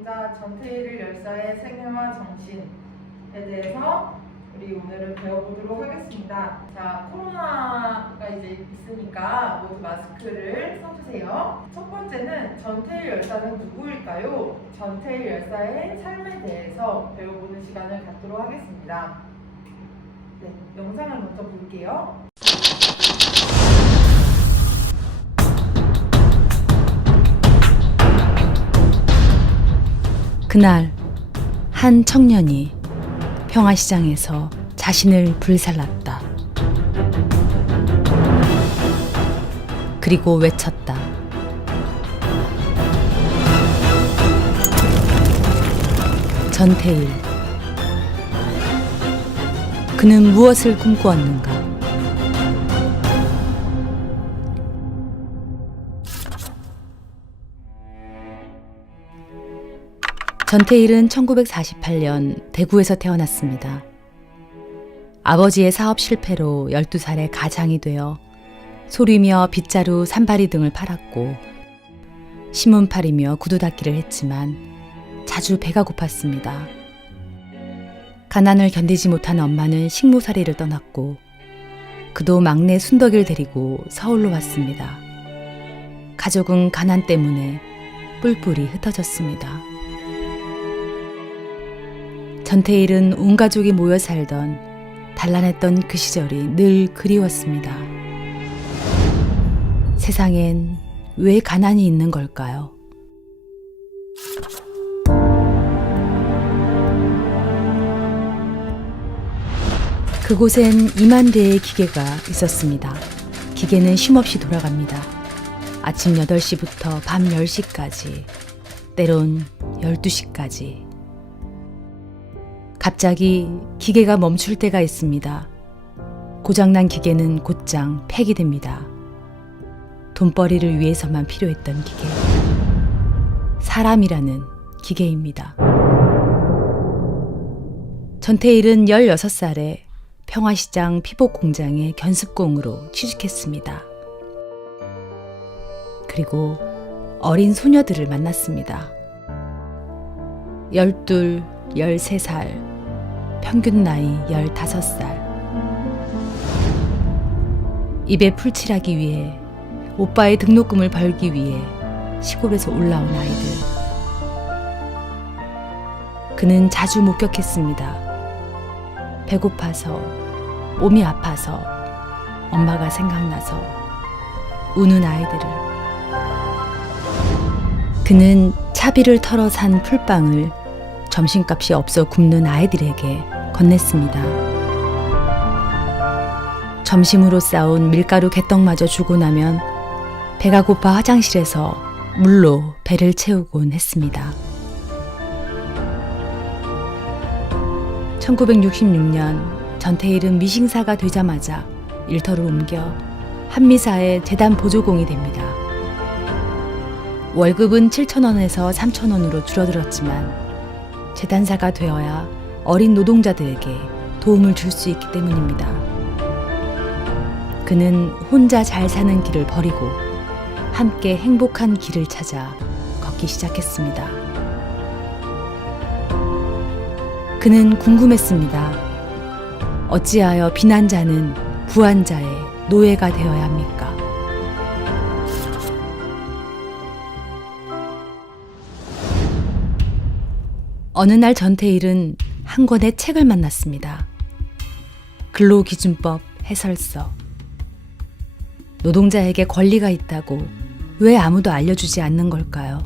노동자 전태일 열사의 생애와 정신에 대해서 우리 오늘은 배워보도록 하겠습니다. 자, 코로나가 이제 있으니까 모두 마스크를 써주세요. 첫 번째는 전태일 열사는 누구일까요? 전태일 열사의 삶에 대해서 배워보는 시간을 갖도록 하겠습니다. 네, 영상을 먼저 볼게요. 그날 한 청년이 평화시장에서 자신을 불살랐다. 그리고 외쳤다. 전태일. 그는 무엇을 꿈꾸었는가? 전태일은 1948년 대구에서 태어났습니다. 아버지의 사업 실패로 12살에 가장이 되어 소리며 빗자루, 산발이 등을 팔았고 신문팔이며 구두 닦기를 했지만 자주 배가 고팠습니다. 가난을 견디지 못한 엄마는 식모살이를 떠났고 그도 막내 순덕이를 데리고 서울로 왔습니다. 가족은 가난 때문에 뿔뿔이 흩어졌습니다. 전태일은 온 가족이 모여 살던 단란했던 그 시절이 늘 그리웠습니다. 세상엔 왜 가난이 있는 걸까요? 그곳엔 2만 대의 기계가 있었습니다. 기계는 쉼없이 돌아갑니다. 아침 8시부터 밤 10시까지, 때론 12시까지. 갑자기 기계가 멈출 때가 있습니다. 고장난 기계는 곧장 폐기됩니다. 돈벌이를 위해서만 필요했던 기계. 사람이라는 기계입니다. 전태일은 16살에 평화시장 피복 공장에 견습공으로 취직했습니다. 그리고 어린 소녀들을 만났습니다. 12, 13살, 평균 나이 15살. 입에 풀칠하기 위해, 오빠의 등록금을 벌기 위해 시골에서 올라온 아이들. 그는 자주 목격했습니다. 배고파서, 몸이 아파서, 엄마가 생각나서 우는 아이들을. 그는 차비를 털어 산 풀빵을 점심값이 없어 굶는 아이들에게 건넸습니다. 점심으로 싸온 밀가루 개떡마저 주고 나면 배가 고파 화장실에서 물로 배를 채우곤 했습니다. 1966년 전태일은 미싱사가 되자마자 일터를 옮겨 한미사의 재단 보조공이 됩니다. 월급은 7,000원에서 3,000원으로 줄어들었지만 재단사가 되어야 어린 노동자들에게 도움을 줄 수 있기 때문입니다. 그는 혼자 잘 사는 길을 버리고 함께 행복한 길을 찾아 걷기 시작했습니다. 그는 궁금했습니다. 어찌하여 비난자는 부한자의 노예가 되어야 합니까? 어느 날 전태일은 한 권의 책을 만났습니다. 근로기준법 해설서. 노동자에게 권리가 있다고 왜 아무도 알려주지 않는 걸까요?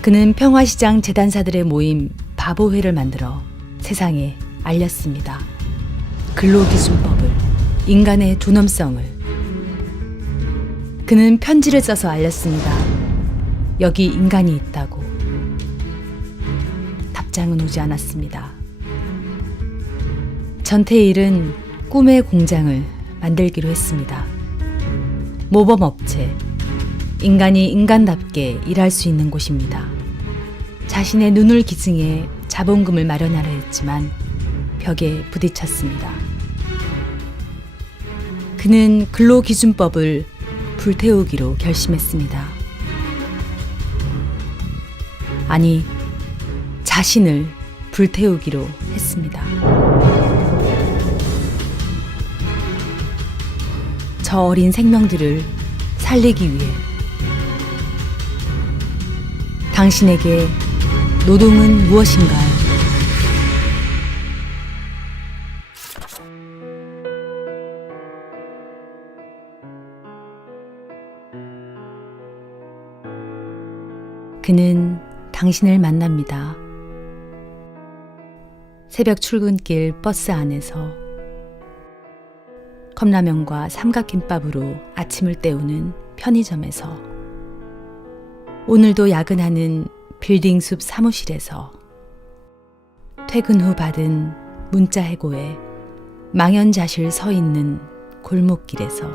그는 평화시장 재단사들의 모임 바보회를 만들어 세상에 알렸습니다. 근로기준법을, 인간의 존엄성을. 그는 편지를 써서 알렸습니다. 여기 인간이 있다고. 답장은 오지 않았습니다. 전태일은 꿈의 공장을 만들기로 했습니다. 모범업체, 인간이 인간답게 일할 수 있는 곳입니다. 자신의 눈을 기증해 자본금을 마련하려 했지만 벽에 부딪혔습니다. 그는 근로기준법을 불태우기로 결심했습니다. 아니, 자신을 불태우기로 했습니다. 저 어린 생명들을 살리기 위해 당신에게 노동은 무엇인가요? 그는 당신을 만납니다. 새벽 출근길 버스 안에서 컵라면과 삼각김밥으로 아침을 때우는 편의점에서 오늘도 야근하는 빌딩 숲 사무실에서 퇴근 후 받은 문자 해고에 망연자실 서 있는 골목길에서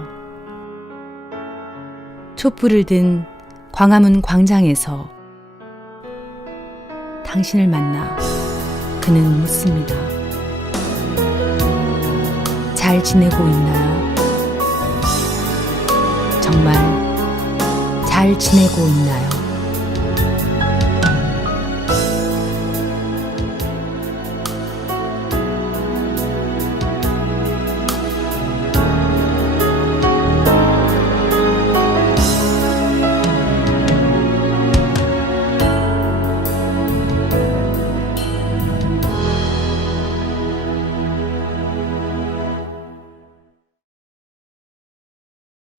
촛불을 든 광화문 광장에서 당신을 만나 그는 묻습니다. 잘 지내고 있나요? 정말 잘 지내고 있나요?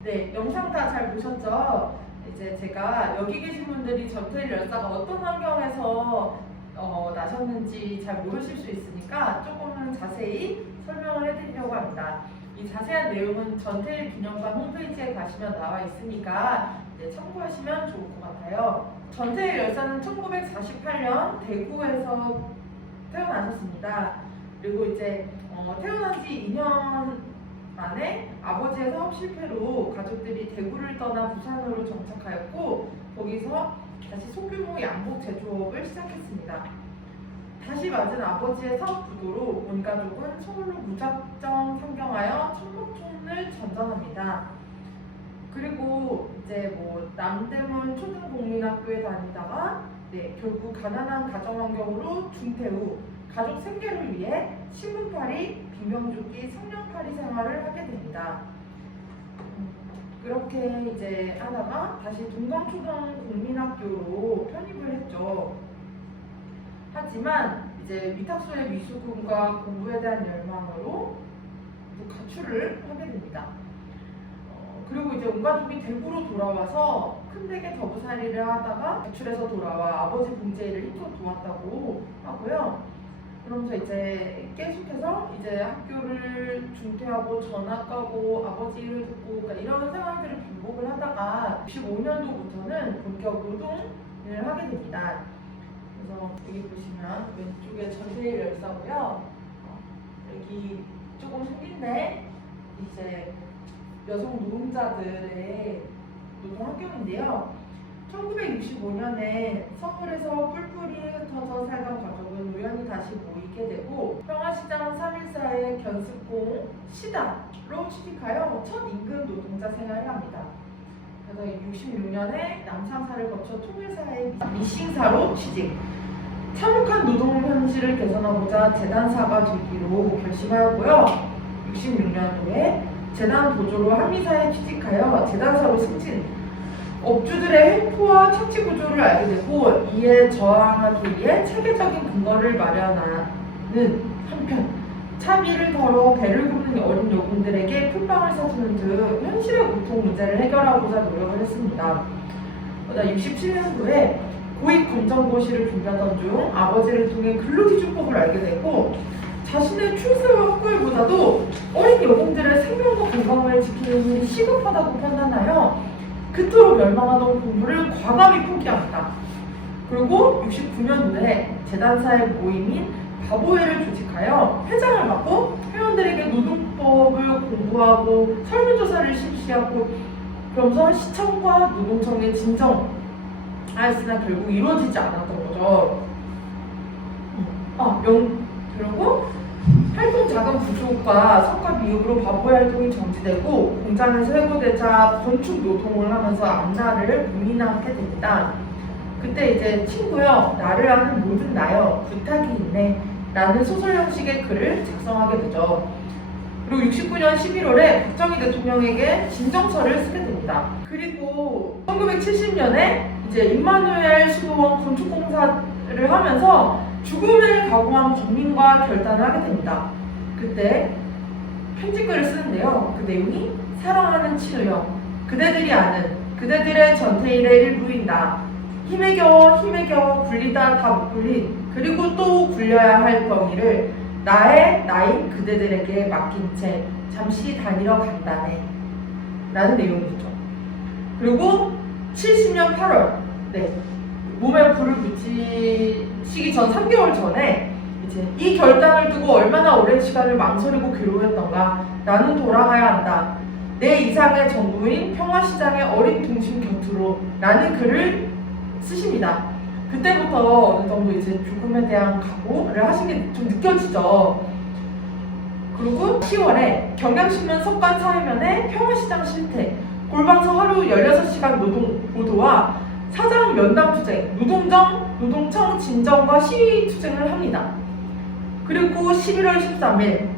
네, 영상 다 잘 보셨죠? 이제 제가 여기 계신 분들이 전태일 열사가 어떤 환경에서 나셨는지 잘 모르실 수 있으니까 조금은 자세히 설명을 해드리려고 합니다. 이 자세한 내용은 전태일 기념관 홈페이지에 가시면 나와 있으니까 참고하시면 좋을 것 같아요. 전태일 열사는 1948년 대구에서 태어나셨습니다. 그리고 이제 태어난 지 2년 만에 아버지의 사업 실패로 가족들이 대구를 떠나 부산으로 정착하였고 거기서 다시 소규모 양복 제조업을 시작했습니다. 다시 맞은 아버지의 사업 부도로 온 가족은 서울로 무작정 상경하여 천목촌을 전전합니다. 그리고 이제 남대문 초등국민학교에 다니다가 결국 가난한 가정 환경으로 중퇴 후 가족 생계를 위해 신문팔이, 빈병줍기, 성냥팔이 생활을 하게 됩니다. 그렇게 이제 하다가 다시 동광초등국민학교로 편입을 했죠. 하지만 이제 위탁소의 미수금과 공부에 대한 열망으로 가출을 하게 됩니다. 그리고 이제 온 가족이 대구로 돌아와서 큰댁에 더부살이를 하다가 가출해서 돌아와 아버지 봉제일을 힘써 도왔다고 하고요. 그러면서 이제 계속해서 이제 학교를 중퇴하고 전학 가고 아버지 일을 돕고 그러니까 이런 생활들을 반복을 하다가 65년도부터는 본격 노동을 하게 됩니다. 그래서 여기 보시면 왼쪽에 전태일 열사고요. 여기 조금 생긴데 이제 여성 노동자들의 노동 환경인데요. 1965년에 서울에서 뿔뿔이 흩어져 살던 가족은 우연히 다시 모이게 되고 평화시장 3.14의 견습공 시다로 취직하여 첫 임금 노동자 생활을 합니다. 그래서 66년에 남상사를 거쳐 통일사의 미싱사로 취직. 참혹한 노동 현실을 개선하고자 재단사가 되기로 결심하였고요. 66년도에 재단 보조로 한미사에 취직하여 재단사로 승진. 업주들의 횡포와 착취 구조를 알게 되고 이에 저항하기 위해 체계적인 근거를 마련하는 한편 차비를 덜어 배를 굽는 어린 여군들에게 풀빵을 사주는 등 현실의 고통 문제를 해결하고자 노력을 했습니다. 67년도에 고위검정고시를 준비하던 중 아버지를 통해 근로기준법을 알게 되고 자신의 출세와 학구일보다도 어린 여공들의 생명과 건강을 지키는 일이 시급하다고 판단하여 그토록 멸망하던 공부를 과감히 포기합니다. 그리고 69년도에 재단사의 모임인 바보회를 조직하여 회장을 맡고 회원들에게 노동법을 공부하고 설문조사를 실시하고 그러면서 시청과 노동청에 진정하였으나 결국 이루어지지 않았던 거죠. 그리고 활동 자금 부족과 성과 비용으로 바보의 활동이 정지되고 공장에서 해고되자 건축 노동을 하면서 앞날을 고민하게 됩니다. 그때 이제 친구여 나를 아는 모든 나여 부탁이 있네 라는 소설 형식의 글을 작성하게 되죠. 그리고 69년 11월에 박정희 대통령에게 진정서를 쓰게 됩니다. 그리고 1970년에 이제 임마누엘 수도원 건축공사를 하면서 죽음을 각오한 국민과 결단을 하게 됩니다. 그때 편지글을 쓰는데요. 그 내용이 사랑하는 친우여 그대들이 아는 그대들의 전태일의 일부인 나 힘에 겨워 굴리다 다 못 굴린 그리고 또 굴려야 할 덩이를 나인 그대들에게 맡긴 채 잠시 다니러 간다네 라는 내용이죠. 그리고 70년 8월 몸에 불을 붙이시기 전 3개월 전에 이제 이 결단을 두고 얼마나 오랜 시간을 망설이고 괴로웠던가 나는 돌아가야 한다 내 이상의 전부인 평화시장의 어린 동심 곁으로 라는 글을 쓰십니다. 그때부터 어느 정도 이제 죽음에 대한 각오를 하신 게 좀 느껴지죠. 그리고 10월에 경향신문 석간 사회면에 평화시장 실태, 골방서 하루 16시간 노동 보도와 사장 면담 투쟁, 노동청 진정과 시위 투쟁을 합니다. 그리고 11월 13일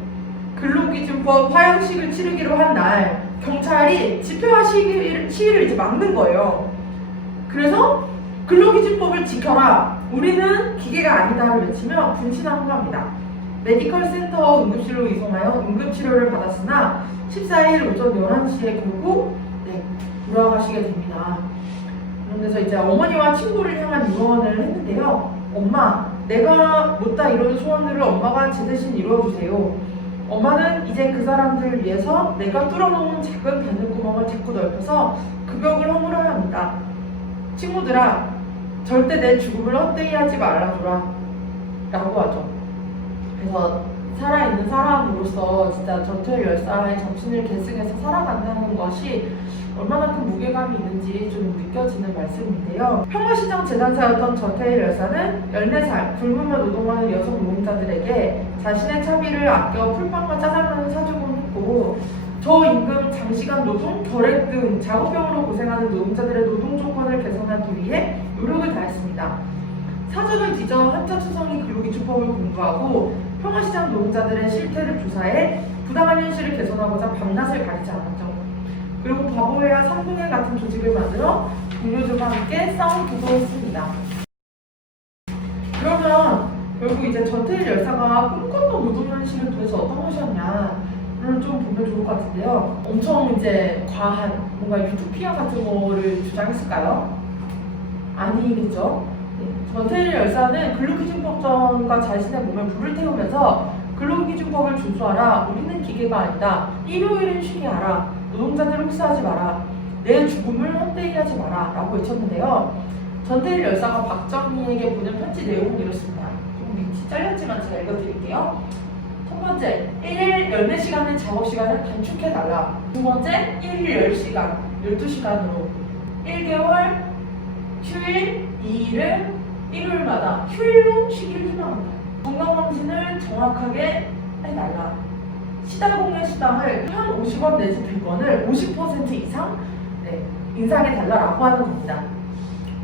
근로기준법 화형식을 치르기로 한 날 경찰이 집회와 시위를 이제 막는 거예요. 그래서 근로기준법을 지켜라. 우리는 기계가 아니다를 외치며 분신항구합니다. 메디컬 센터 응급실로 이송하여 응급치료를 받았으나 14일 오전 11시에 결국 돌아가시게 됩니다. 그래서 이제 어머니와 친구를 향한 유언을 했는데요. 엄마, 내가 못다 이룬 소원들을 엄마가 제 대신 이루어주세요. 엄마는 이제 그 사람들을 위해서 내가 뚫어놓은 작은 바늘구멍을 자꾸 넓혀서 그 벽을 허물어야 합니다. 친구들아, 절대 내 죽음을 헛되이 하지 말아줘라 라고 하죠. 그래서 살아있는 사람으로서 진짜 전태일 열사의 정신을 계승해서 살아간다는 것이 얼마나 큰 무게감이 있는지 좀 느껴지는 말씀인데요. 평화시장 재단사였던 전태일 열사는 14살 굶으며 노동하는 여성 노동자들에게 자신의 차비를 아껴 풀빵과 짜장면을 사주곤 했고 저임금, 장시간 노동, 결핵 등 작업병으로 고생하는 노동자들의 노동 조건을 개선하기 위해 노력을 다했습니다. 사전을 뒤져 한자추성이 근로기준법을 공부하고 평화시장 노동자들의 실태를 조사해 부당한 현실을 개선하고자 밤낮을 가리지 않았죠. 그리고 바보회와 삼봉회 같은 조직을 만들어 동료들과 함께 싸움기도 했습니다. 그러면 결국 이제 전태일 열사가 꿈꿨던 노동 현실은 도대체 어떤 것이었냐를 좀 보면 좋을 것 같은데요. 엄청 이제 과한 뭔가 유토피아 같은 거를 주장했을까요? 아니겠죠. 전태일 열사는 근로기준법전과 자신의 몸에 불을 태우면서 근로기준법을 준수하라. 우리는 기계가 아니다. 일요일은 쉬게하라. 노동자들을 혹사하지 마라. 내 죽음을 헛되이 하지 마라. 라고 외쳤는데요. 전태일 열사가 박정희에게 보낸 편지 내용은 이렇습니다. 좀 밑이 잘렸지만 제가 읽어드릴게요. 첫 번째, 1일 14시간의 작업시간을 단축해달라. 두 번째, 1일 10시간, 12시간으로 1개월, 휴일, 2일은 일요일마다 휴일로 쉬기를 희망한다. 건강검진을 정확하게 해달라. 시다공의 수당을 한 50원 내지 100원을 50% 이상 인상해달라고 하는 겁니다.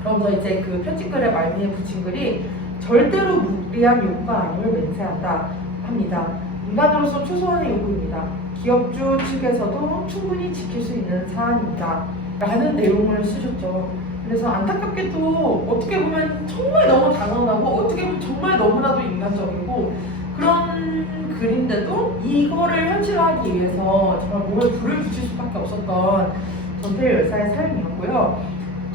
그러면서 이제 그 편집글의 말미에 붙인 글이 절대로 무리한 요구가 아님을 맹세한다 합니다. 인간으로서 최소한의 요구입니다. 기업주 측에서도 충분히 지킬 수 있는 사안입니다. 라는 내용을 쓰셨죠. 그래서 안타깝게도 어떻게 보면 정말 너무 단언하고 어떻게 보면 정말 너무나도 인간적이고 그런 글인데도 이거를 현실화하기 위해서 정말 몸에 불을 붙일 수밖에 없었던 전태일 열사의 삶이었고요.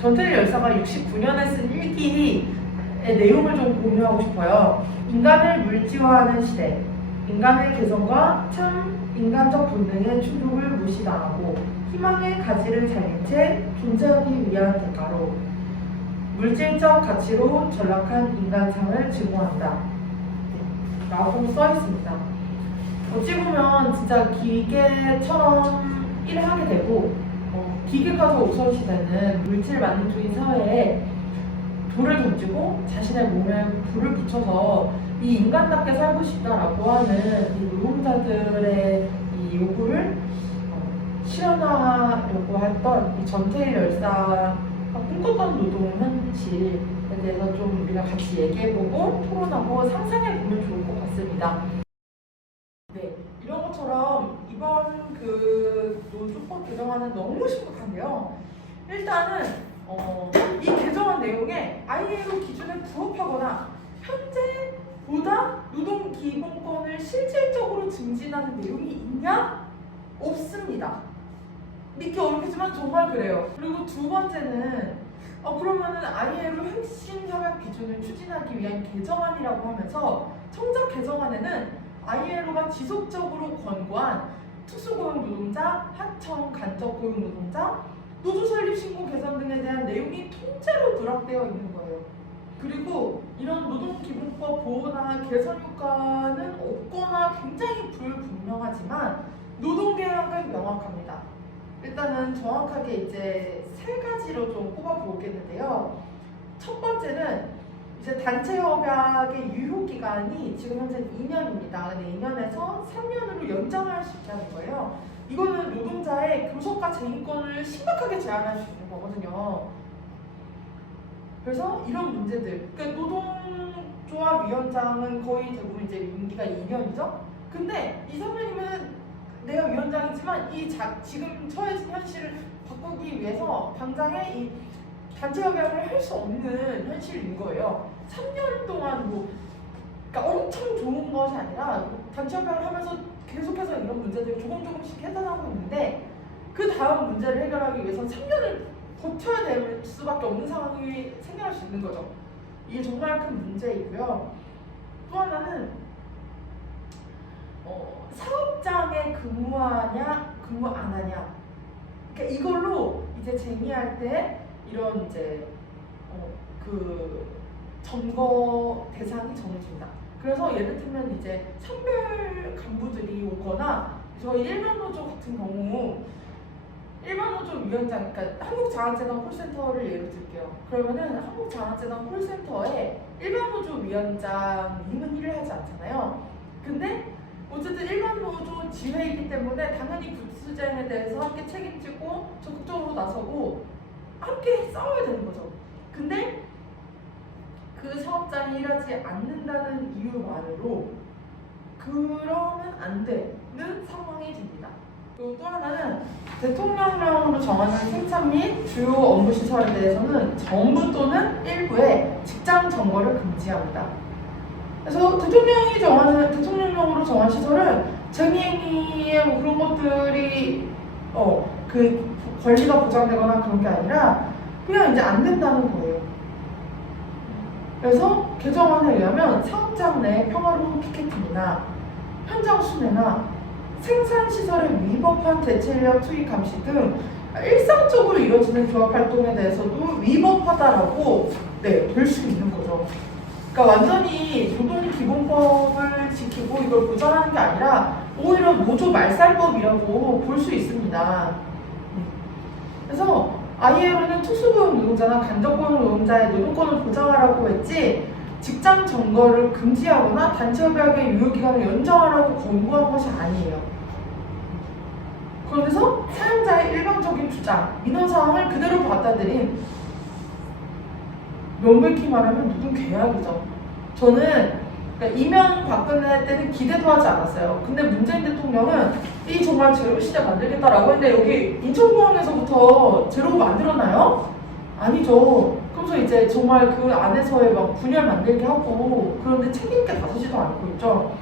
전태일 열사가 69년에 쓴 일기의 내용을 좀 공유하고 싶어요. 인간을 물질화하는 시대, 인간의 개성과 참 인간적 본능의 충족을 무시당하고 희망의 가지를 잘린 채 존재하기 위한 대가로 물질적 가치로 전락한 인간상을 증오한다 라고 써 있습니다. 어찌 보면 진짜 기계처럼 일을 하게 되고 기계가 더 우선시되는 물질 만능주의 사회에 돌을 던지고 자신의 몸에 불을 붙여서 이 인간답게 살고 싶다라고 하는 이 노동자들의 이 요구를 실현하려고 했던 이 전태일 열사가 꿈꿨던 노동 현실에 대해서 좀 우리가 같이 얘기해보고 토론하고 상상해보면 좋을 것 같습니다. 네, 이런 것처럼 이번 그 노조법 개정안은 너무 심각한데요. 일단은 이 개정안 내용에 ILO 기준에 부합하거나 현재보다 노동기본권을 실질적으로 증진하는 내용이 있냐? 없습니다. 믿기 어렵겠지만 정말 그래요. 그리고 두 번째는 그러면은 ILO 핵심 협약 기준을 추진하기 위한 개정안이라고 하면서 청작 개정안에는 ILO가 지속적으로 권고한 특수고용 노동자, 하청 간접 고용 노동자, 노조 설립 신고 개선 등에 대한 내용이 통째로 누락되어 있는 거예요. 그리고 이런 노동기본법 보호나 개선 효과는 없거나 굉장히 불분명하지만 노동계약은 명확합니다. 일단은 정확하게 이제 세 가지로 좀 꼽아보겠는데요. 첫 번째는 이제 단체 협약의 유효 기간이 지금 현재 2년입니다. 근데 2년에서 3년으로 연장할 수 있다는 거예요. 이거는 노동자의 교섭과 재인권을 심각하게 제한할 수 있는 거거든요. 그래서 이런 문제들, 그러니까 노동조합위원장은 거의 대부분 이제 임기가 2년이죠. 근데 이 선배님은 내가 위원장이지만 지금 처해진 현실을 바꾸기 위해서 당장에 이 단체 협약을 할 수 없는 현실인 거예요. 3년 동안 그러니까 엄청 좋은 것이 아니라 단체 협약을 하면서 계속해서 이런 문제들을 조금씩 해결하고 있는데 그 다음 문제를 해결하기 위해서 3년을 버텨야 될 수밖에 없는 상황이 생겨날 수 있는 거죠. 이게 정말 큰 문제이고요. 또 하나는 사업장에 근무하냐 근무 안 하냐, 그러니까 이걸로 이제 쟁의할 때 이런 이제 그 점거 대상이 정해진다. 그래서 예를 들면 이제 선별 간부들이 오거나 저희 일반 노조 같은 경우 일반 노조 위원장, 그러니까 한국장학재단 콜센터를 예로 들게요. 그러면은 한국장학재단 콜센터에 일반 노조 위원장님은 일을 하지 않잖아요. 근데 어쨌든 일반 노조 지회이기 때문에 당연히 부수쟁에 대해서 함께 책임지고 적극적으로 나서고 함께 싸워야 되는 거죠. 근데 그 사업장이 일하지 않는다는 이유만으로 그러면 안 되는 상황이 됩니다. 그리고 또 하나는 대통령령으로 정하는 생산 및 주요 업무 시설에 대해서는 전부 또는 일부의 직장 점거를 금지합니다. 그래서 대통령령으로 정한 시설은 쟁의행위의 그런 것들이 그 권리가 보장되거나 그런 게 아니라 그냥 이제 안 된다는 거예요. 그래서 개정안에 의하면 사업장 내 평화로운 피켓팅이나 현장 순회나 생산시설에 위법한 대체인력 투입 감시 등 일상적으로 이루어지는 조합 활동에 대해서도 위법하다라고 될 수 있는 거죠. 그러니까 완전히 노동기본법을 지키고 이걸 보장하는 게 아니라 오히려 노조 말살법이라고 볼 수 있습니다. 그래서 ILO는 특수고용 노동자나 간접고용 노동자의 노동권을 보장하라고 했지 직장 점거를 금지하거나 단체협약의 유효기간을 연장하라고 권고한 것이 아니에요. 그런데서 사용자의 일방적인 주장, 민원 사항을 그대로 받아들인 명백히 말하면 노동계약이죠. 저는 그러니까 이명박근혜 때는 기대도 하지 않았어요. 근데 문재인 대통령은 이 정말 제로 시대 만들겠다라고 했는데 여기 인천공항에서부터 제로 만들었나요? 아니죠. 그래서 이제 정말 그 안에서의 막 분열 만들게 하고 그런데 책임있게 나서지도 않고 있죠.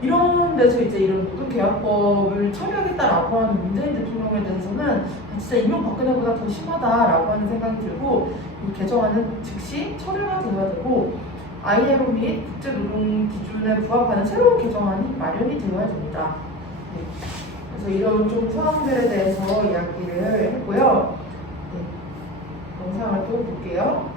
이런 데서 이제 이런 노동계약법을 처리하겠다라고 하는 문재인 대통령에 대해서는 진짜 이명박근혜보다 더 심하다라고 하는 생각이 들고 이 개정안은 즉시 처리가 되어야 되고 ILO 및 국제노동기준에 부합하는 새로운 개정안이 마련이 되어야 됩니다. 네. 그래서 이런 좀 상황들에 대해서 이야기를 했고요. 네. 영상을 또 볼게요.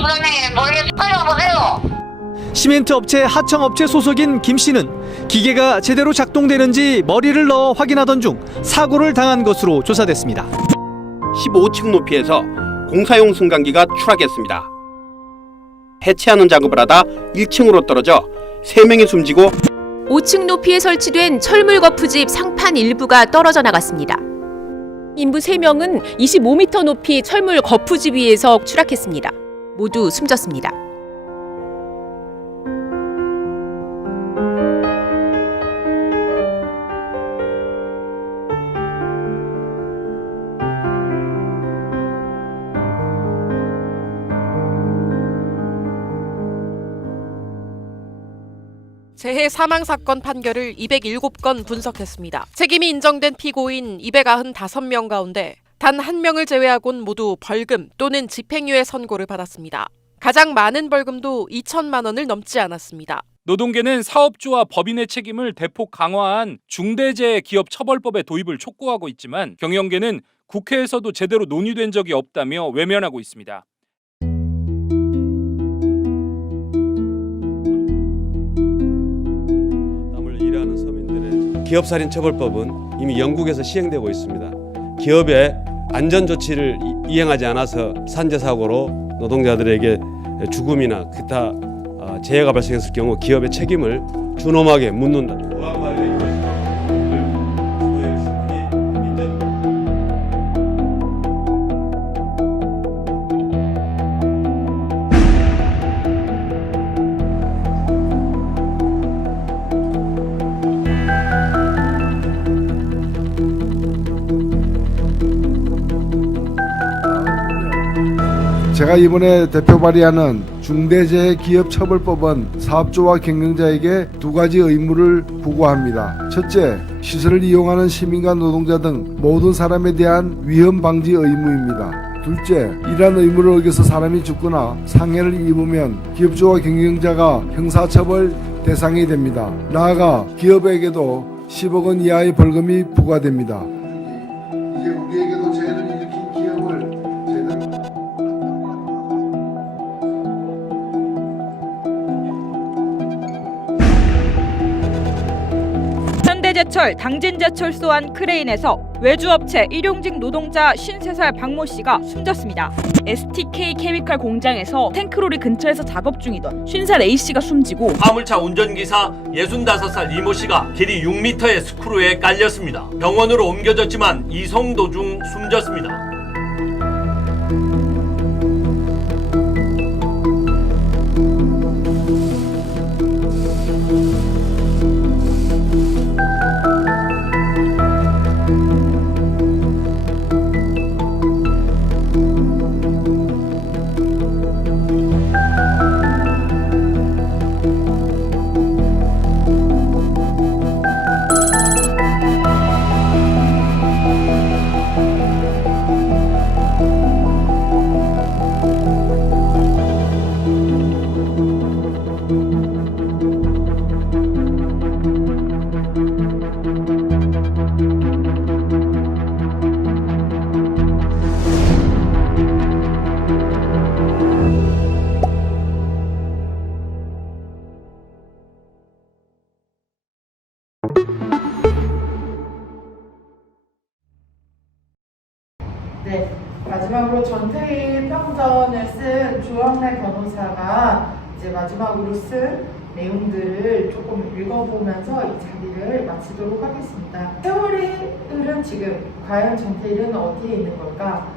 선생님, 멀리 빨리 와보세요. 시멘트 업체 하청업체 소속인 김 씨는 기계가 제대로 작동되는지 머리를 넣어 확인하던 중 사고를 당한 것으로 조사됐습니다. 15층 높이에서 공사용 승강기가 추락했습니다. 해체하는 작업을 하다 1층으로 떨어져 3명이 숨지고 5층 높이에 설치된 철물 거푸집 상판 일부가 떨어져 나갔습니다. 인부 3명은 25m 높이 철물 거푸집 위에서 추락했습니다. 모두 숨졌습니다. 재해 사망 사건 판결을 207건 분석했습니다. 책임이 인정된 피고인 295명 가운데 단 1명을 제외하곤 모두 벌금 또는 집행유예 선고를 받았습니다. 가장 많은 벌금도 2천만 원을 넘지 않았습니다. 노동계는 사업주와 법인의 책임을 대폭 강화한 중대재해기업처벌법의 도입을 촉구하고 있지만 경영계는 국회에서도 제대로 논의된 적이 없다며 외면하고 있습니다. 일하는 서민들의 기업살인처벌법은 이미 영국에서 시행되고 있습니다. 기업의 안전조치를 이행하지 않아서 산재사고로 노동자들에게 죽음이나 기타 재해가 발생했을 경우 기업의 책임을 준엄하게 묻는다. 제가 이번에 대표 발의하는 중대재해기업처벌법은 사업주와 경영자에게 2가지 의무를 부과합니다. 첫째, 시설을 이용하는 시민과 노동자 등 모든 사람에 대한 위험 방지 의무입니다. 둘째, 이러한 의무를 어겨서 사람이 죽거나 상해를 입으면 기업주와 경영자가 형사처벌 대상이 됩니다. 나아가 기업에게도 10억 원 이하의 벌금이 부과됩니다. 이제 우리에게도 재해를 일으킨 기업을 제대로 현대제철, 당진제철소한 크레인에서 외주업체 일용직 노동자 53살 박모 씨가 숨졌습니다. STK 케미칼 공장에서 탱크로리 근처에서 작업 중이던 50살 A 씨가 숨지고 화물차 운전기사 65살 이모 씨가 길이 6m의 스크루에 깔렸습니다. 병원으로 옮겨졌지만 이송 도중 숨졌습니다. 네, 마지막으로 전태일 평전을 쓴 조영래 변호사가 이제 마지막으로 쓴 내용들을 조금 읽어보면서 이 자리를 마치도록 하겠습니다. 세월이 흐른 지금 과연 전태일은 어디에 있는 걸까?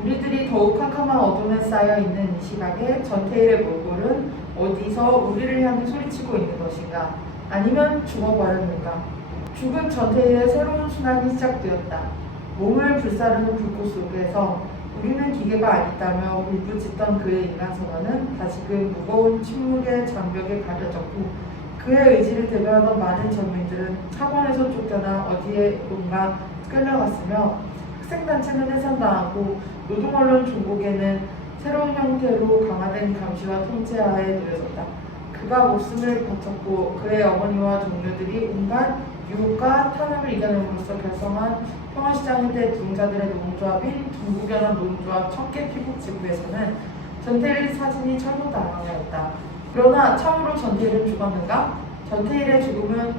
우리들이 더욱 캄캄한 어둠에 쌓여 있는 이 시각에 전태일의 몰골은 어디서 우리를 향해 소리치고 있는 것인가? 아니면 죽어버렸는가? 죽은 전태일의 새로운 순환이 시작되었다. 몸을 불사르는 불꽃 속에서 우리는 기계가 아니다며 울부짖던 그의 인간선언은 다시금 무거운 침묵의 장벽에 가려졌고 그의 의지를 대변하던 많은 전민들은 학원에서 쫓겨나 어디에론가 끌려갔으며 학생단체는 해산당하고 노동언론 종국에는 새로운 형태로 강화된 감시와 통제하에 놓여졌다. 그가 목숨을 바쳤고 그의 어머니와 동료들이 온갖 유혹과 탄압을 이겨냄으로써 결성한 평화시장의 노동자들의 노동조합인 동국연합 노동조합 첫개 피복지구에서는 전태일 사진이 철로 달아나였다. 그러나 참으로 전태일은 죽었는가? 전태일의 죽음을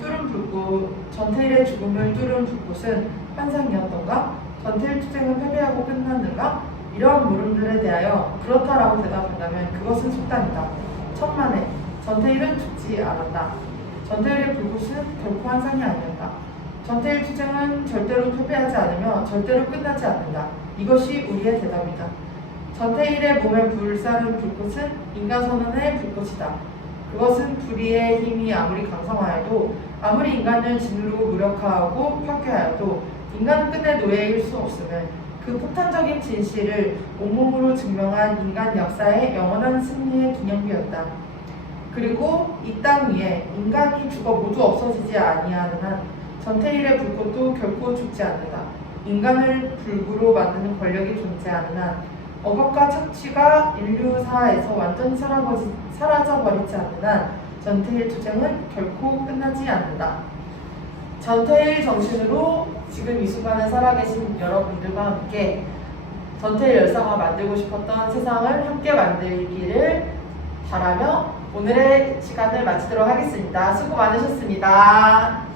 뚫은 불꽃은 환상이었던가? 전태일 투쟁은 패배하고 끝났는가? 이러한 물음들에 대하여 그렇다라고 대답한다면 그것은 속단이다. 천만에 전태일은 죽지 않았다. 전태일의 불꽃은 결코 환상이 아니었다. 전태일 투쟁은 절대로 패배하지 않으며 절대로 끝나지 않는다. 이것이 우리의 대답이다. 전태일의 몸에 불사른 불꽃은 인간 선언의 불꽃이다. 그것은 불의의 힘이 아무리 강성하여도 아무리 인간을 짓누르고 무력화하고 파괴하여도 인간은 끝내 노예일 수 없음을 그 폭탄적인 진실을 온몸으로 증명한 인간 역사의 영원한 승리의 기념비였다. 그리고 이 땅 위에 인간이 죽어 모두 없어지지 아니하는 한 전태일의 불꽃도 결코 죽지 않는다. 인간을 불구로 만드는 권력이 존재하는 한 억압과 착취가 인류사에서 완전히 사라져버리지 않는 한 전태일 투쟁은 결코 끝나지 않는다. 전태일 정신으로 지금 이 순간에 살아계신 여러분들과 함께 전태일 열사가 만들고 싶었던 세상을 함께 만들기를 바라며 오늘의 시간을 마치도록 하겠습니다. 수고 많으셨습니다.